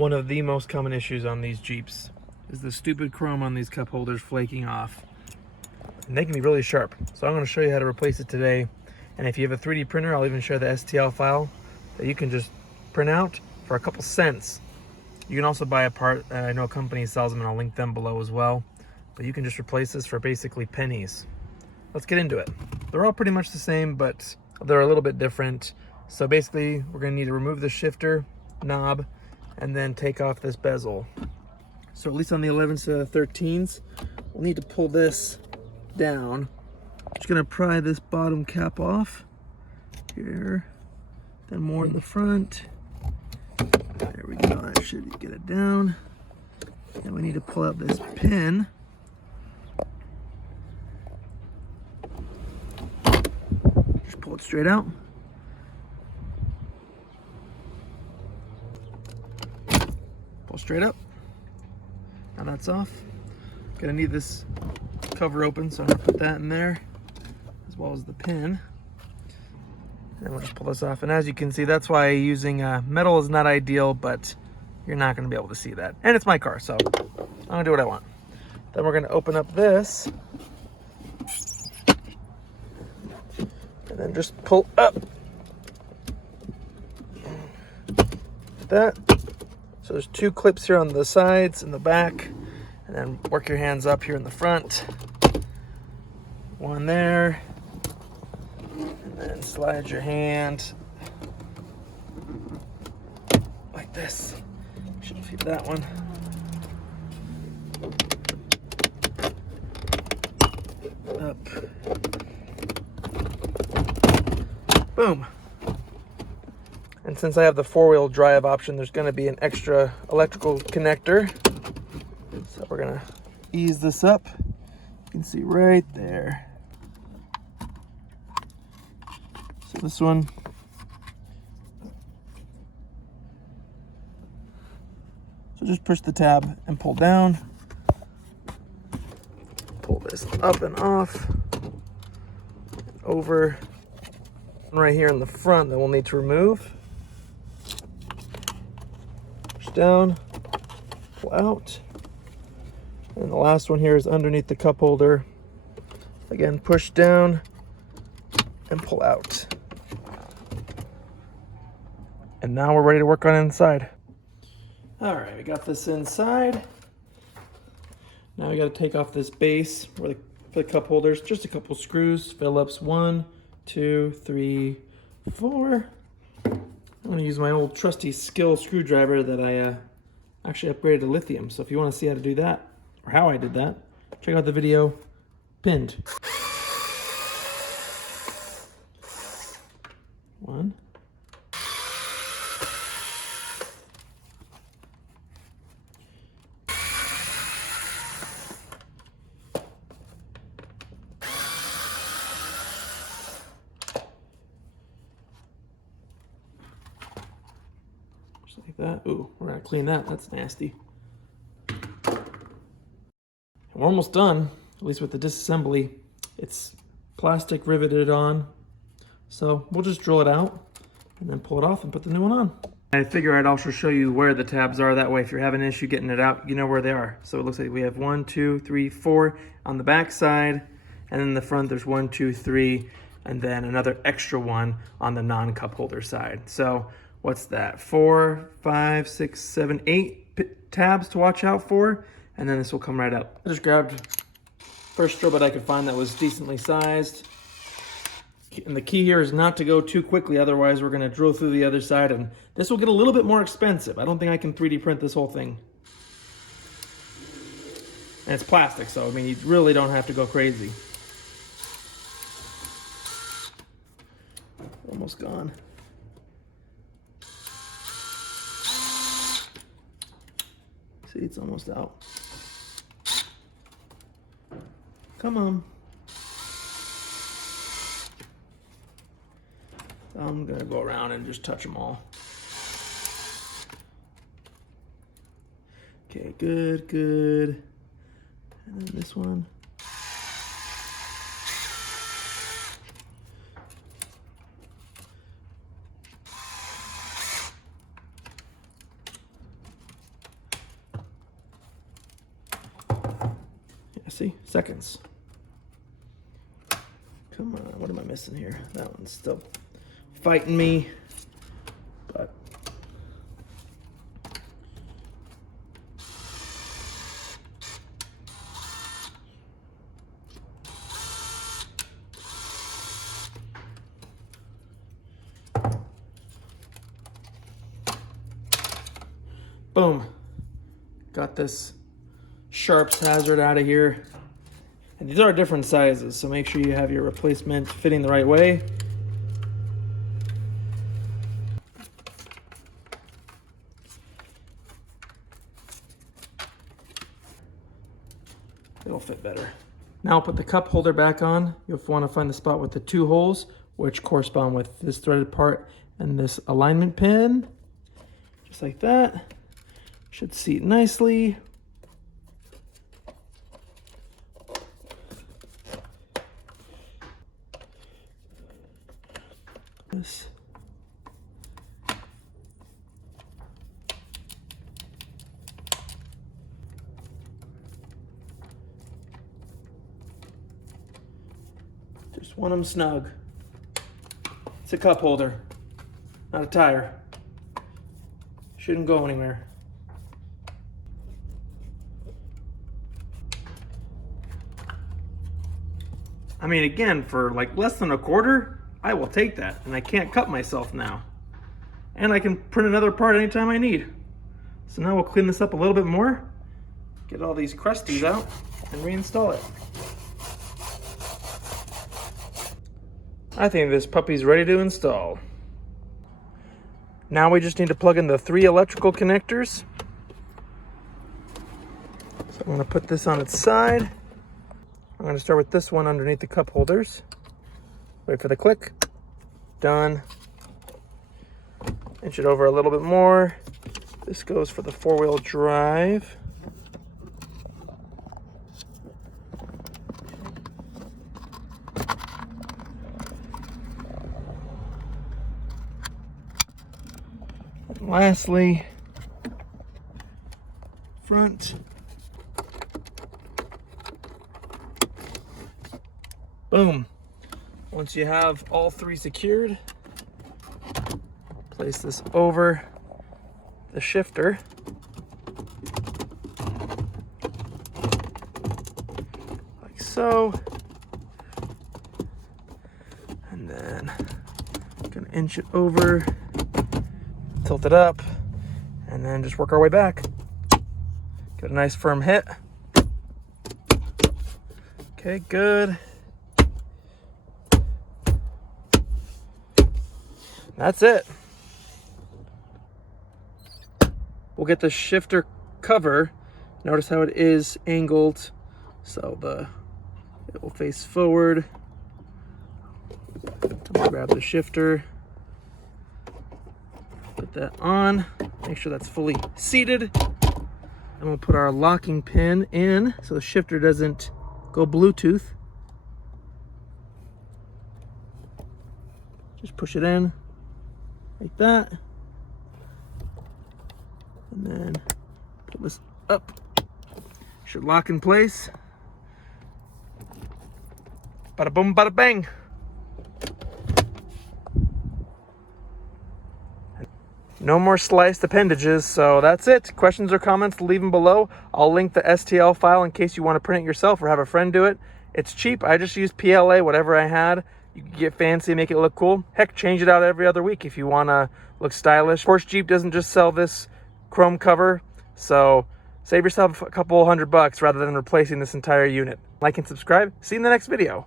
One of the most common issues on these Jeeps is the stupid chrome on these cup holders flaking off. And they can be really sharp. So I'm going to show you how to replace it today. And if you have a 3D printer, I'll even share the STL file that you can just print out for a couple cents. You can also buy a part. I know a company sells them and I'll link them below as well. But you can just replace this for basically pennies. Let's get into it. They're all pretty much the same, but they're a little bit different. So basically, we're going to need to remove the shifter knob and then take off this bezel. So at least on the 11s to 13s, we'll need to pull this down. Just gonna pry this bottom cap off here, then more in the front. There we go, that should get it down. Then we need to pull out this pin. Just pull it straight out. Pull straight up. Now that's off. Gonna need this cover open, so I'm gonna put that in there, as well as the pin. And we'll just pull this off. And as you can see, that's why using metal is not ideal, but you're not gonna be able to see that. And it's my car, so I'm gonna do what I want. Then we're gonna open up this, and then just pull up. That. So there's two clips here on the sides and the back, and then work your hands up here in the front. One there, and then slide your hand like this. Should fit that one. Up. Boom. And since I have the four-wheel drive option, there's going to be an extra electrical connector. So we're going to ease this up. You can see right there. So this one, so just push the tab and pull down. Pull this up and off. Over. And right here in the front that we'll need to remove. Down, pull out, and the last one here is underneath the cup holder. Again, push down and pull out. And now we're ready to work on inside. All right, we got this inside. Now we got to take off this base for the cup holders. Just a couple screws, Phillips, 1, 2, 3, 4. I'm going to use my old trusty Skill screwdriver that I actually upgraded to lithium. So if you want to see how to do that, or how I did that, check out the video pinned. 1. Like that. Ooh, we're gonna clean that. That's nasty. And we're almost done, at least with the disassembly. It's plastic riveted on, so we'll just drill it out and then pull it off and put the new one on. I figure I'd also show you where the tabs are. That way, if you're having an issue getting it out, you know where they are. So it looks like we have 1, 2, 3, 4 on the back side, and then in the front there's 1, 2, 3, and then another extra one on the non-cup holder side. So what's that? 4, 5, 6, 7, 8 tabs to watch out for, and then this will come right up. I just grabbed first drill bit I could find that was decently sized. And the key here is not to go too quickly, otherwise we're going to drill through the other side, and this will get a little bit more expensive. I don't think I can 3D print this whole thing. And it's plastic, so I mean, you really don't have to go crazy. Almost gone. See, it's almost out. Come on. I'm gonna go around and just touch them all. Okay, good, good. And then this one. See, seconds. Come on, what am I missing here? That one's still fighting me, but boom. Got this Sharps hazard out of here. And these are different sizes, so make sure you have your replacement fitting the right way. It'll fit better. Now I'll put the cup holder back on. You'll want to find the spot with the 2 holes, which correspond with this threaded part and this alignment pin. Just like that. Should seat nicely. This. Just want them snug. It's a cup holder, not a tire. Shouldn't go anywhere. I mean, again, for like less than a quarter, I will take that, and I can't cut myself now. And I can print another part anytime I need. So now we'll clean this up a little bit more, get all these crusties out, and reinstall it. I think this puppy's ready to install. Now we just need to plug in the 3 electrical connectors. So I'm going to put this on its side. I'm going to start with this one underneath the cup holders. Wait for the click. Done. Inch it over a little bit more. This goes for the 4-wheel drive. And lastly, front. Boom. Once you have all 3 secured, place this over the shifter. Like so. And then I'm gonna inch it over, tilt it up, and then just work our way back. Get a nice firm hit. Okay, good. That's it. We'll get the shifter cover. Notice how it is angled, so it will face forward. We'll grab the shifter, put that on, make sure that's fully seated. And we'll put our locking pin in so the shifter doesn't go Bluetooth. Just push it in. Like that. And then pull this up. Should lock in place. Bada boom, bada bang. No more sliced appendages, so that's it. Questions or comments, leave them below. I'll link the STL file in case you want to print it yourself or have a friend do it. It's cheap. I just used PLA, whatever I had. You can get fancy, make it look cool. Heck, change it out every other week if you want to look stylish. Of course, Jeep doesn't just sell this chrome cover, so save yourself a couple $100 rather than replacing this entire unit. Like and subscribe. See you in the next video.